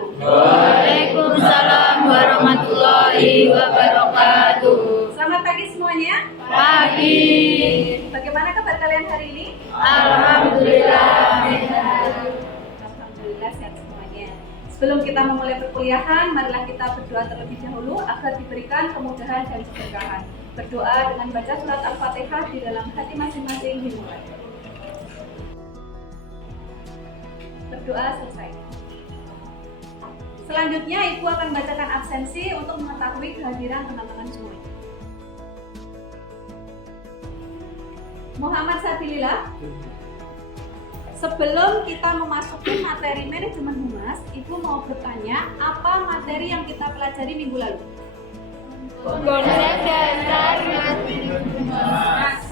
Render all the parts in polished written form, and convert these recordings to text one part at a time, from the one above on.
wabarakatuh. Waalaikumsalam warahmatullahi wabarakatuh. Selamat pagi semuanya. Pagi. Bagaimana kabar kalian hari ini? Alhamdulillah. Alhamdulillah sehat semuanya. Sebelum kita memulai perkuliahan, marilah kita berdoa terlebih dahulu agar diberikan kemudahan dan keberkahan. Berdoa dengan baca surat Al-Fatihah di dalam hati masing-masing dimulai. Berdoa selesai. Selanjutnya Ibu akan bacakan absensi untuk mengetahui kehadiran teman-teman semua. Muhammad Sabilillah. Sebelum kita memasuki materi manajemen humas, Ibu mau bertanya, apa materi yang kita pelajari minggu lalu? Konsep dasar manajemen humas.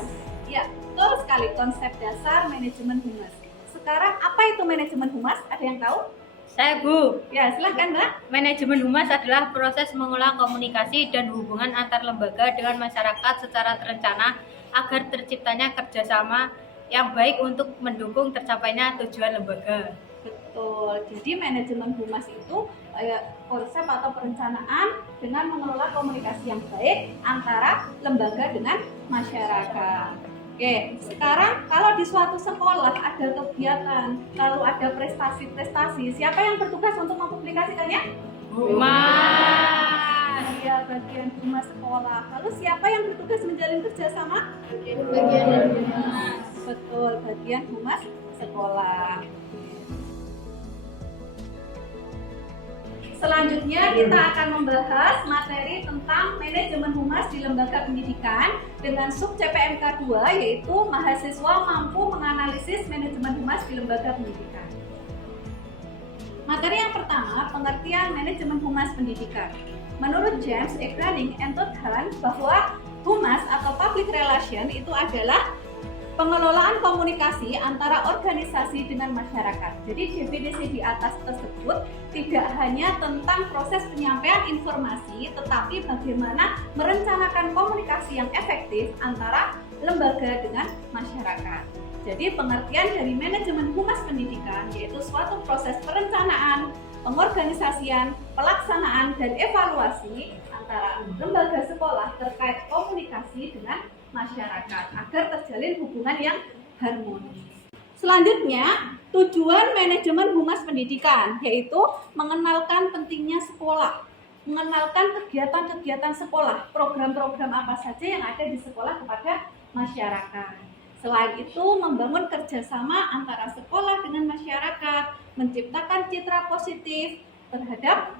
Ya, betul sekali, konsep dasar manajemen humas. Sekarang apa itu manajemen humas? Ada yang tahu? Saya Bu. Ya, silahkan Mbak. Manajemen humas adalah proses mengolah komunikasi dan hubungan antar lembaga dengan masyarakat secara terencana agar terciptanya kerjasama yang baik untuk mendukung tercapainya tujuan lembaga. Betul. Jadi manajemen humas itu konsep atau perencanaan dengan mengelola komunikasi yang baik antara lembaga dengan masyarakat. Oke, sekarang kalau di suatu sekolah ada kegiatan, lalu ada prestasi-prestasi, siapa yang bertugas untuk mempublikasikannya? Humas. Ya, bagian humas sekolah. Lalu siapa yang bertugas menjalin kerjasama? Bagian humas. Betul, bagian humas sekolah. Selanjutnya kita akan membahas materi tentang manajemen humas di lembaga pendidikan dengan sub CPMK 2, yaitu mahasiswa mampu menganalisis manajemen humas di lembaga pendidikan. Materi yang pertama, pengertian manajemen humas pendidikan. Menurut James E. Graham and Todd Hahn bahwa humas atau public relation itu adalah pengelolaan komunikasi antara organisasi dengan masyarakat. Jadi definisi di atas tersebut tidak hanya tentang proses penyampaian informasi, tetapi bagaimana merencanakan komunikasi yang efektif antara lembaga dengan masyarakat. Jadi pengertian dari manajemen humas pendidikan yaitu suatu proses perencanaan, pengorganisasian, pelaksanaan, dan evaluasi antara lembaga sekolah terkait komunikasi dengan masyarakat agar terjalin hubungan yang harmonis. Selanjutnya, tujuan manajemen humas pendidikan yaitu mengenalkan pentingnya sekolah, mengenalkan kegiatan-kegiatan sekolah, program-program apa saja yang ada di sekolah kepada masyarakat. Selain itu, membangun kerjasama antara sekolah dengan masyarakat, menciptakan citra positif terhadap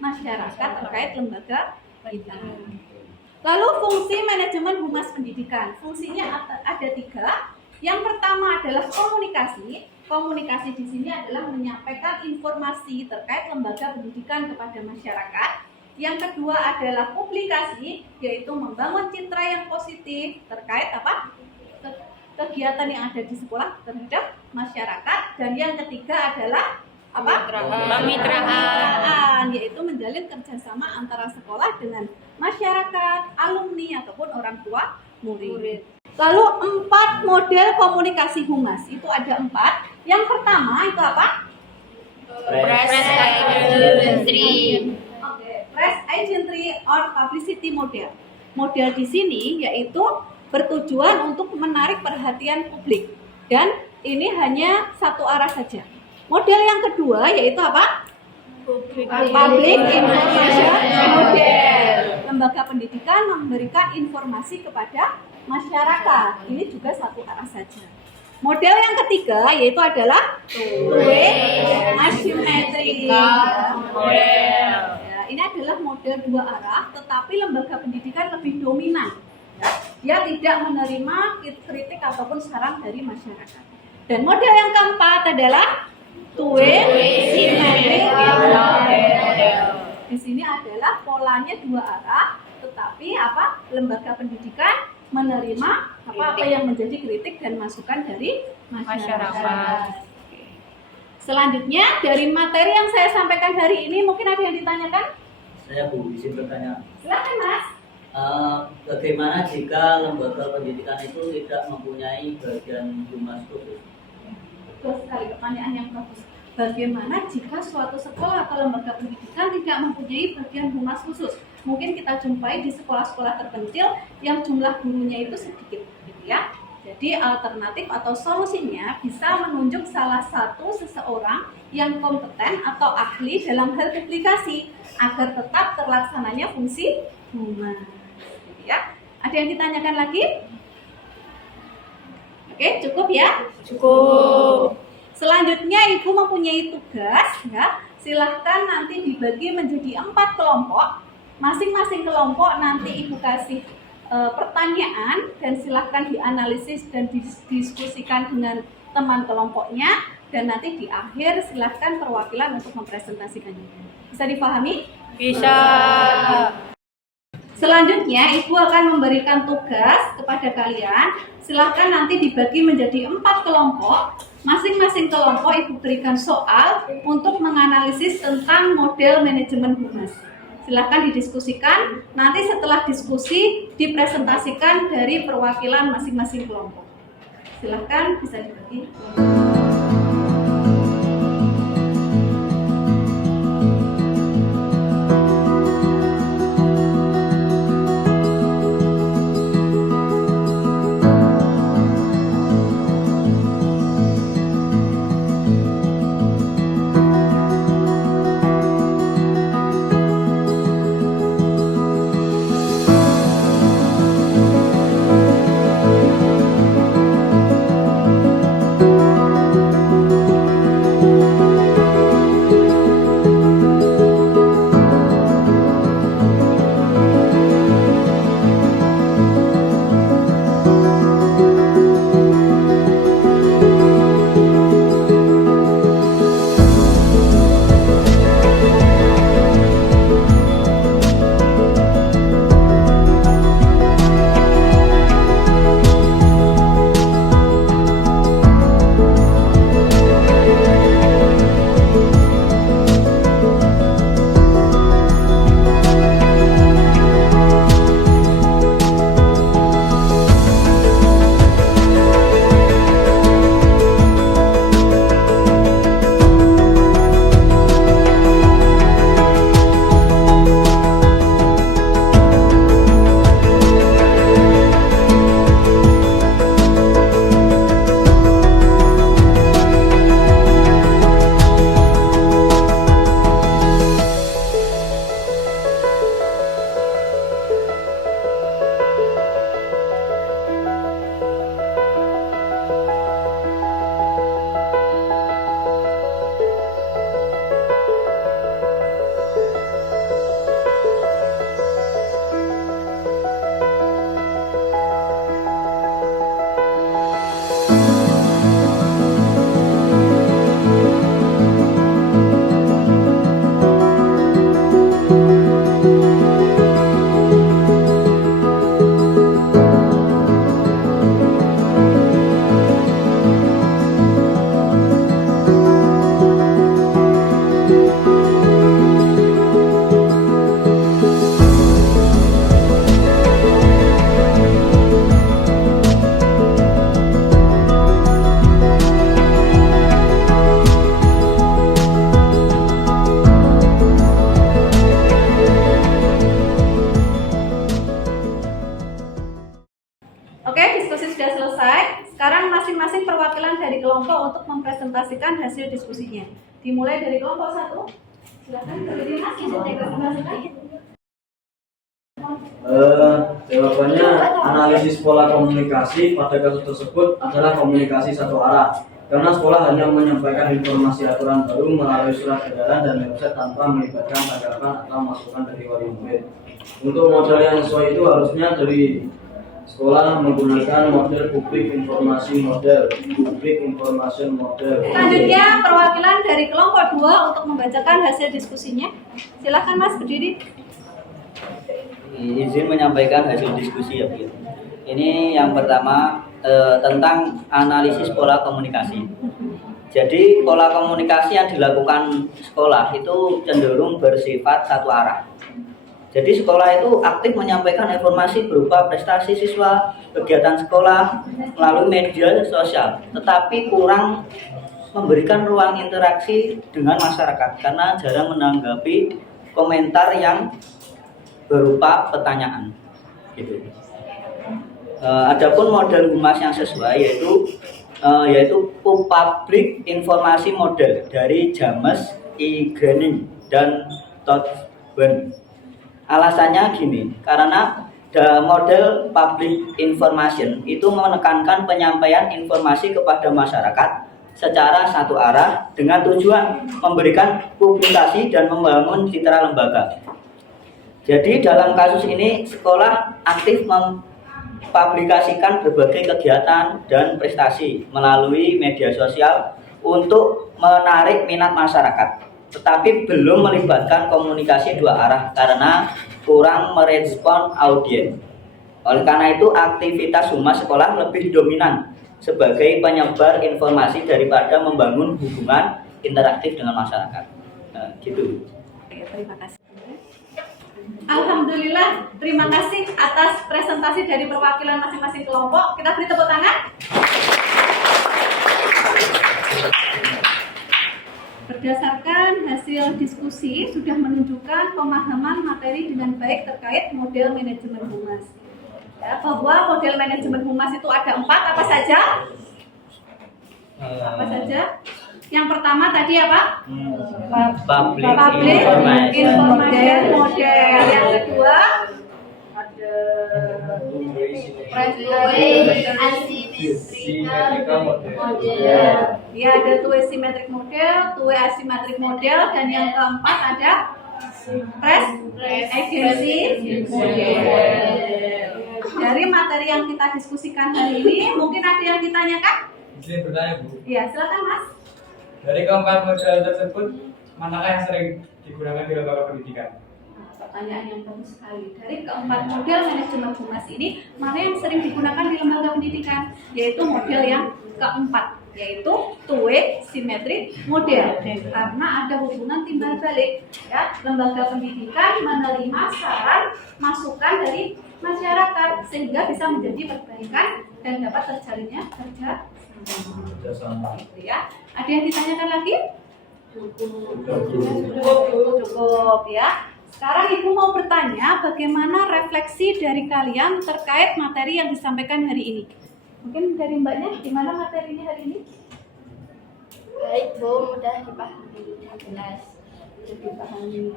masyarakat terkait lembaga kita. Lalu fungsi manajemen humas pendidikan, fungsinya ada 3. Yang pertama adalah komunikasi. Komunikasi di sini adalah menyampaikan informasi terkait lembaga pendidikan kepada masyarakat. Yang kedua adalah publikasi, yaitu membangun citra yang positif terkait kegiatan yang ada di sekolah terhadap masyarakat. Dan yang ketiga adalah kemitraan, yaitu menjalin kerjasama antara sekolah dengan masyarakat, alumni ataupun orang tua murid. Lalu 4 model komunikasi humas, itu ada 4. Yang pertama itu apa? Press agency. Press agency or publicity model. Model di sini yaitu bertujuan untuk menarik perhatian publik dan ini hanya satu arah saja. Model yang kedua yaitu apa? Public information model. Lembaga pendidikan memberikan informasi kepada masyarakat. Ini juga satu arah saja. Model yang ketiga yaitu adalah two-way asymmetric model. Ya, ini adalah model 2 arah, tetapi lembaga pendidikan lebih dominan. Dia tidak menerima kritik ataupun saran dari masyarakat. Dan model yang keempat adalah two-way symmetric model. Di sini adalah polanya 2 arah, tetapi lembaga pendidikan menerima apa yang menjadi kritik dan masukan dari masyarakat. Selanjutnya dari materi yang saya sampaikan hari ini mungkin ada yang ditanyakan? Saya Bu, izin bertanya. Silakan Mas. Bagaimana jika lembaga pendidikan itu tidak mempunyai bagian humas khusus? Betul sekali, pertanyaan yang bagus. bagaimana jika suatu sekolah atau lembaga pendidikan tidak mempunyai bagian humas khusus. Mungkin kita jumpai di sekolah-sekolah terpencil yang jumlah gurunya itu sedikit, gitu ya. Jadi alternatif atau solusinya bisa menunjuk salah satu seseorang yang kompeten atau ahli dalam hal publikasi agar tetap terlaksananya fungsi humas, gitu ya. Ada yang ditanyakan lagi? Oke, cukup ya? Cukup. Selanjutnya Ibu mempunyai tugas ya. Silahkan nanti dibagi menjadi 4 kelompok. Masing-masing kelompok nanti Ibu kasih pertanyaan dan silahkan dianalisis dan didiskusikan dengan teman kelompoknya, dan nanti di akhir silahkan perwakilan untuk mempresentasikannya. Bisa dipahami? Bisa. Selanjutnya Ibu akan memberikan tugas kepada kalian. Silahkan nanti dibagi menjadi 4 kelompok. Masing-masing kelompok Ibu berikan soal untuk menganalisis tentang model manajemen humas. Silahkan didiskusikan. Nanti setelah diskusi dipresentasikan dari perwakilan masing-masing kelompok. Silahkan bisa dibagi. masing-masing perwakilan dari kelompok untuk mempresentasikan hasil diskusinya. Dimulai dari kelompok 1. Silakan berdiri Mas, Jawabannya analisis pola komunikasi pada kasus tersebut adalah komunikasi satu arah, karena sekolah hanya menyampaikan informasi aturan baru melalui surat edaran dan website tanpa melibatkan tanggapan atau masukan dari wali murid. Untuk model yang sesuai itu harusnya dari sekolah menggunakan model public information model. Selanjutnya perwakilan dari kelompok 2 untuk membacakan hasil diskusinya. Silakan Mas, berdiri. Izin menyampaikan hasil diskusi ya Bu. Ini yang pertama tentang analisis pola komunikasi. Jadi pola komunikasi yang dilakukan sekolah itu cenderung bersifat satu arah. Jadi sekolah itu aktif menyampaikan informasi berupa prestasi siswa, kegiatan sekolah melalui media sosial, tetapi kurang memberikan ruang interaksi dengan masyarakat karena jarang menanggapi komentar yang berupa pertanyaan gitu. Adapun model humas yang sesuai yaitu public informasi model dari James E. Greening dan Todd Wen. Alasannya gini, karena model public information itu menekankan penyampaian informasi kepada masyarakat secara satu arah dengan tujuan memberikan publikasi dan membangun citra lembaga. Jadi dalam kasus ini sekolah aktif mempublikasikan berbagai kegiatan dan prestasi melalui media sosial untuk menarik minat masyarakat, tetapi belum melibatkan komunikasi dua arah karena kurang merespon audiens. Oleh karena itu aktivitas humas sekolah lebih dominan sebagai penyebar informasi daripada membangun hubungan interaktif dengan masyarakat. Gitu. Oke, terima kasih. Alhamdulillah, terima kasih atas presentasi dari perwakilan masing-masing kelompok. Kita beri tepuk tangan. Berdasarkan hasil diskusi sudah menunjukkan pemahaman materi dengan baik terkait model manajemen humas. Ya, bahwa model manajemen humas itu ada 4, apa saja? Apa saja? Yang pertama tadi apa? Public information model. Yang kedua ada ya, ada two-way symmetric model, two-way asymmetric model, dan yang keempat ada press agency model. Dari materi yang kita diskusikan hari ini, mungkin ada yang ditanyakan? Izin bertanya, Bu. Iya, silakan Mas. Dari keempat model tersebut, manakah yang sering digunakan di lembaga pendidikan? Pertanyaan yang bagus sekali. Dari keempat model manajemen humas ini, mana yang sering digunakan di lembaga pendidikan? Yaitu model yang keempat, yaitu two-way symmetric model. Karena ada hubungan timbal balik, ya, lembaga pendidikan menerima saran masukan dari masyarakat sehingga bisa menjadi perbaikan dan dapat terjalinnya kerja sama. Ya, ada yang ditanyakan lagi? Cukup ya. Sekarang Ibu mau bertanya bagaimana refleksi dari kalian terkait materi yang disampaikan hari ini. Mungkin dari Mbaknya, gimana materinya hari ini? Baik, Bu, mudah dipahami, jelas. Dipahami.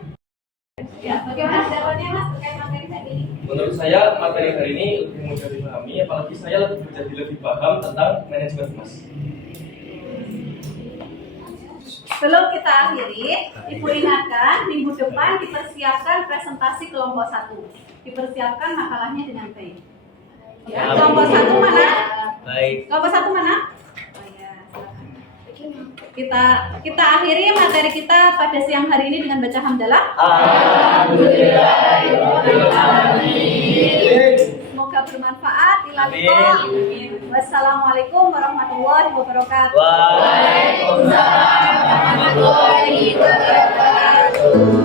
Ya, bagaimana jawabannya Mas terkait materi hari ini? Menurut saya, materi hari ini lebih mudah dipahami, apalagi saya lebih paham tentang manajemen humas. Sebelum kita akhiri, Ibu ingatkan minggu depan dipersiapkan presentasi kelompok 1. Dipersiapkan makalahnya dengan baik. Ya, kelompok 1 mana? Baik. Kelompok 1 mana? Oh ya, silakan. Kita akhiri materi kita pada siang hari ini dengan baca hamdalah. Semoga bermanfaat. Wassalamualaikum warahmatullahi wabarakatuh. Waalaikumsalam warahmatullahi wabarakatuh.